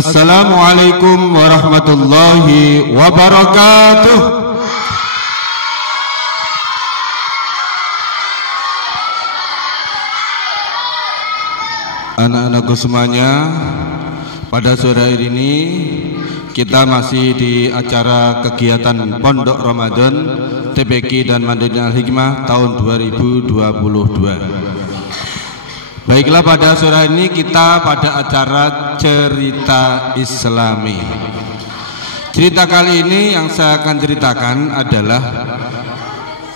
Assalamualaikum warahmatullahi wabarakatuh. Anak-anakku semuanya, pada sore hari ini kita masih di acara kegiatan Pondok Ramadan TPQ dan Madinah Al-Hikmah tahun 2022. Baiklah, pada sore ini kita pada acara cerita Islami. Cerita kali ini yang saya akan ceritakan adalah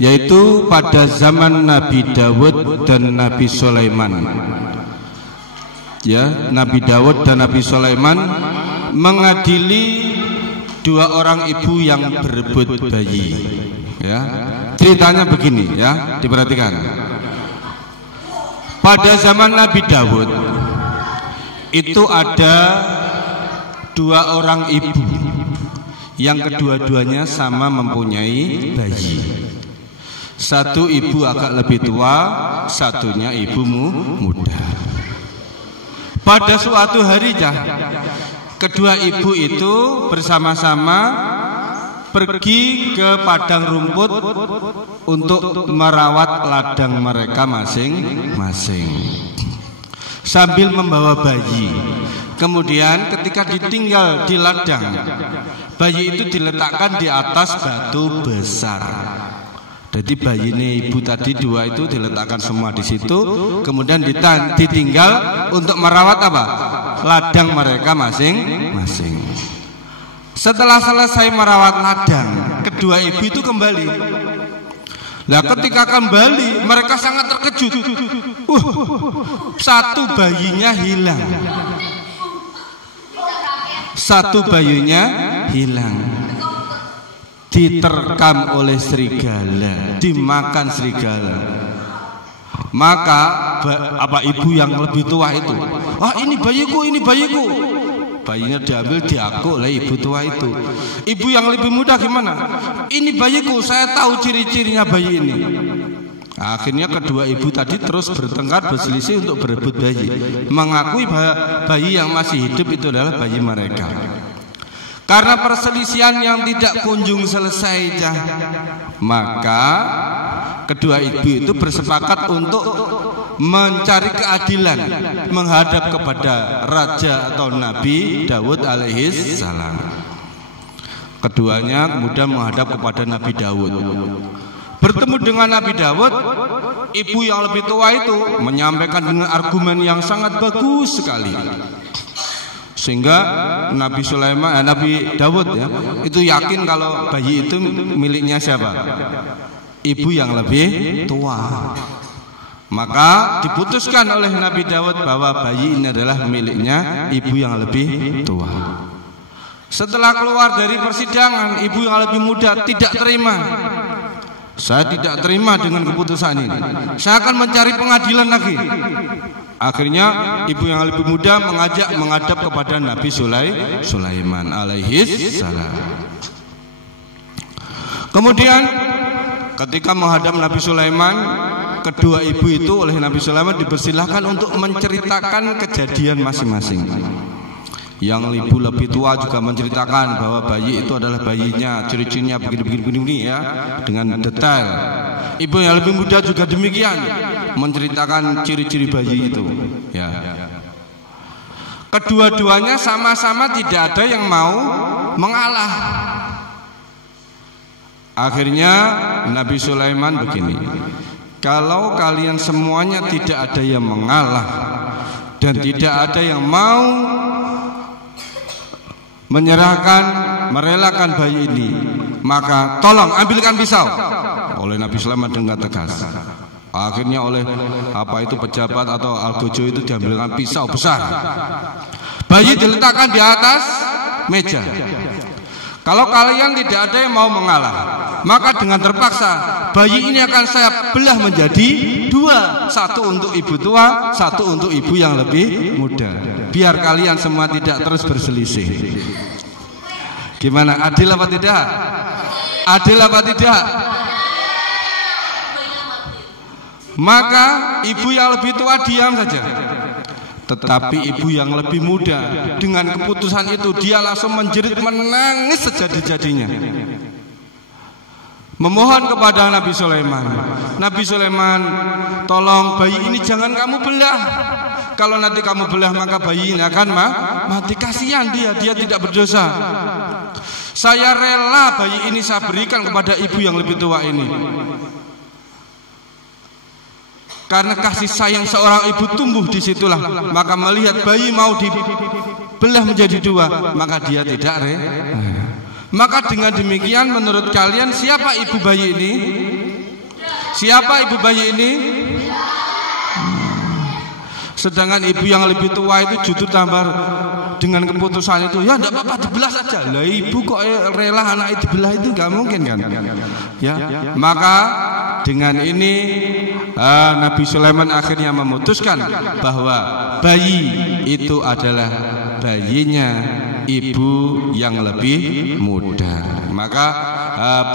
yaitu pada zaman Nabi Dawud dan Nabi Sulaiman. Ya, Nabi Dawud dan Nabi Sulaiman mengadili dua orang ibu yang berebut bayi. Ya, ceritanya begini ya, diperhatikan. Pada zaman Nabi Dawud itu ada dua orang ibu yang kedua-duanya sama mempunyai bayi. Satu ibu agak lebih tua, satunya ibu muda. Pada suatu hari kedua ibu itu bersama-sama pergi ke padang rumput untuk merawat ladang mereka masing-masing sambil membawa bayi. Kemudian ketika ditinggal di ladang, bayi itu diletakkan di atas batu besar. Jadi bayi ini ibu tadi dua itu diletakkan semua di situ, kemudian ditinggal untuk merawat apa? Ladang mereka masing-masing. Setelah selesai merawat ladang, kedua ibu itu kembali. Nah, ketika kembali mereka sangat terkejut. Satu bayinya hilang. Satu bayinya hilang. Diterkam oleh serigala, dimakan serigala. Maka ibu yang lebih tua itu, ini bayiku, ini bayiku. Bayinya diambil, diakuk oleh ibu tua itu. Ibu yang lebih muda gimana? Ini bayiku, saya tahu ciri-cirinya bayi ini. Akhirnya kedua ibu tadi terus bertengkar, berselisih untuk berebut bayi, mengakui bayi yang masih hidup itu adalah bayi mereka. Karena perselisihan yang tidak kunjung selesai, maka kedua ibu itu bersepakat untuk mencari keadilan menghadap kepada raja atau Nabi Dawud alaihi salam. Keduanya kemudian menghadap kepada Nabi Dawud. Bertemu dengan Nabi Dawud, ibu yang lebih tua itu menyampaikan dengan argumen yang sangat bagus sekali, sehingga Nabi Dawud ya, itu yakin kalau bayi itu miliknya siapa? Ibu yang lebih tua. Maka diputuskan oleh Nabi Dawud bahwa bayi ini adalah miliknya ibu yang lebih tua. Setelah keluar dari persidangan, ibu yang lebih muda tidak terima. Saya tidak terima dengan keputusan ini. Saya akan mencari pengadilan lagi. Akhirnya ibu yang lebih muda menghadap kepada Nabi Sulaiman alaihi salam. Kemudian ketika menghadap Nabi Sulaiman, kedua ibu itu oleh Nabi Sulaiman dipersilahkan untuk menceritakan kejadian masing-masing. Yang ibu lebih tua juga menceritakan bahwa bayi itu adalah bayinya, ciri-cirinya begini ya, dengan detail. Ibu yang lebih muda juga demikian, menceritakan ciri-ciri bayi itu ya. Kedua-duanya sama-sama tidak ada yang mau mengalah. Akhirnya Nabi Sulaiman begini, kalau kalian semuanya tidak ada yang mengalah dan tidak ada yang mau merelakan bayi ini, maka tolong ambilkan pisau. Oleh Nabi Sulaiman dengan tegas. Akhirnya oleh pejabat atau algojo itu diambilkan pisau besar. Bayi diletakkan di atas meja. Kalau kalian tidak ada yang mau mengalah, maka dengan terpaksa bayi ini akan saya belah menjadi dua, satu untuk ibu tua, satu untuk ibu yang lebih muda, biar kalian semua tidak terus berselisih. Gimana, adil apa tidak? Adil apa tidak? Maka ibu yang lebih tua diam saja. Tetapi ibu yang lebih muda, dengan keputusan itu dia langsung menjerit, menangis sejadi-jadinya, memohon kepada Nabi Sulaiman, Nabi Sulaiman, tolong bayi ini jangan kamu belah. Kalau nanti kamu belah maka bayi ini akan mati. Kasihan dia tidak berdosa. Saya rela bayi ini saya berikan kepada ibu yang lebih tua ini. Karena kasih sayang seorang ibu tumbuh disitulah. Maka melihat bayi mau dibelah menjadi dua, maka dia tidak rela. Maka dengan demikian menurut kalian siapa ibu bayi ini? Siapa ibu bayi ini? Sedangkan ibu yang lebih tua itu justru tambah dengan keputusan itu, ya tidak apa-apa dibelah saja. Lah ibu kok rela anak itu dibelah, itu nggak mungkin kan? Ya, maka dengan ini Nabi Sulaiman akhirnya memutuskan bahwa bayi itu adalah bayinya ibu yang lebih muda. Maka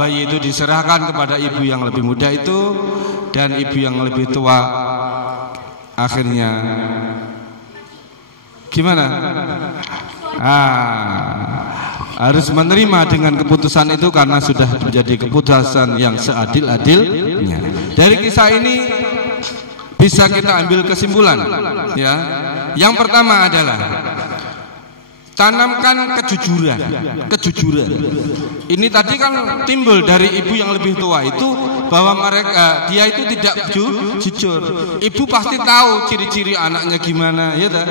bayi itu diserahkan kepada ibu yang lebih muda itu, dan ibu yang lebih tua akhirnya gimana? Harus menerima dengan keputusan itu karena sudah menjadi keputusan yang seadil-adilnya. Dari kisah ini bisa kita ambil kesimpulan, ya. Yang pertama adalah tanamkan kejujuran. Ini tadi kan timbul dari ibu yang lebih tua itu, bahwa dia itu tidak jujur. Ibu pasti tahu ciri-ciri anaknya gimana, ya tak?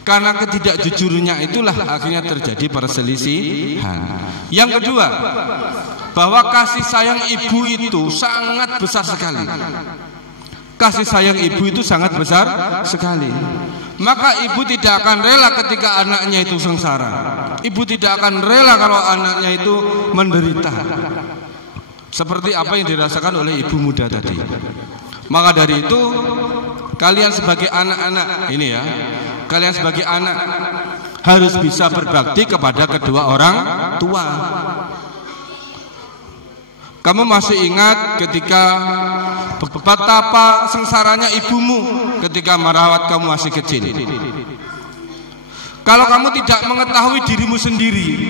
Karena ketidakjujurnya itulah akhirnya terjadi perselisihan. Yang kedua, bahwa kasih sayang ibu itu sangat besar sekali. Kasih sayang ibu itu sangat besar sekali. Maka ibu tidak akan rela ketika anaknya itu sengsara. Ibu tidak akan rela kalau anaknya itu menderita, seperti apa yang dirasakan oleh ibu muda tadi. Maka dari itu, kalian sebagai anak-anak ini ya, kalian sebagai anak harus bisa berbakti kepada kedua orang tua. Kamu masih ingat ketika betapa sengsaranya ibumu ketika merawat kamu masih kecil. Kalau kamu tidak mengetahui dirimu sendiri,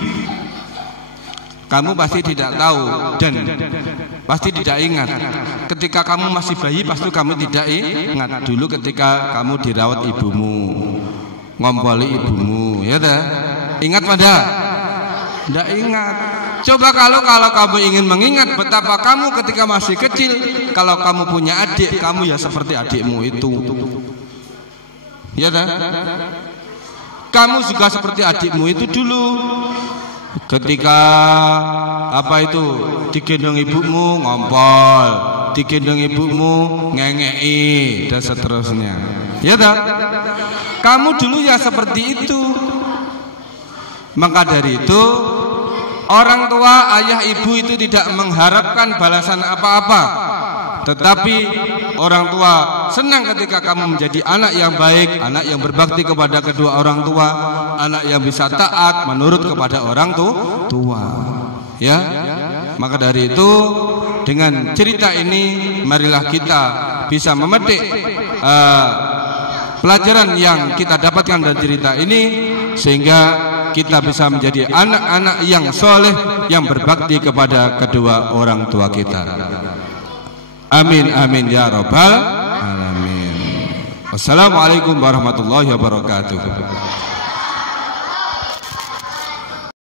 kamu pasti tidak tahu dan pasti tidak ingat. Ketika kamu masih bayi, pasti kamu tidak ingat dulu ketika kamu dirawat ibumu, ngompoli ibumu, ya dah. Ingat pada? Tidak ingat. Coba kalau kamu ingin mengingat betapa kamu ketika masih kecil, kalau kamu punya adik, kamu ya seperti adikmu itu, ya dah. Kamu juga seperti adikmu itu dulu. Ketika digendong ibumu ngompol, digendong ibumu ngengei dan seterusnya, ya dah. Kamu dulu ya seperti itu. Maka dari itu, orang tua, ayah, ibu itu tidak mengharapkan balasan apa-apa, tetapi orang tua senang ketika kamu menjadi anak yang baik, anak yang berbakti kepada kedua orang tua, anak yang bisa taat menurut kepada orang tua. Ya, maka dari itu dengan cerita ini marilah kita bisa memetik pelajaran yang kita dapatkan dari cerita ini, sehingga kita bisa menjadi anak-anak yang soleh, yang berbakti kepada kedua orang tua kita. Amin amin ya rabbal alamin. Wassalamualaikum warahmatullahi wabarakatuh.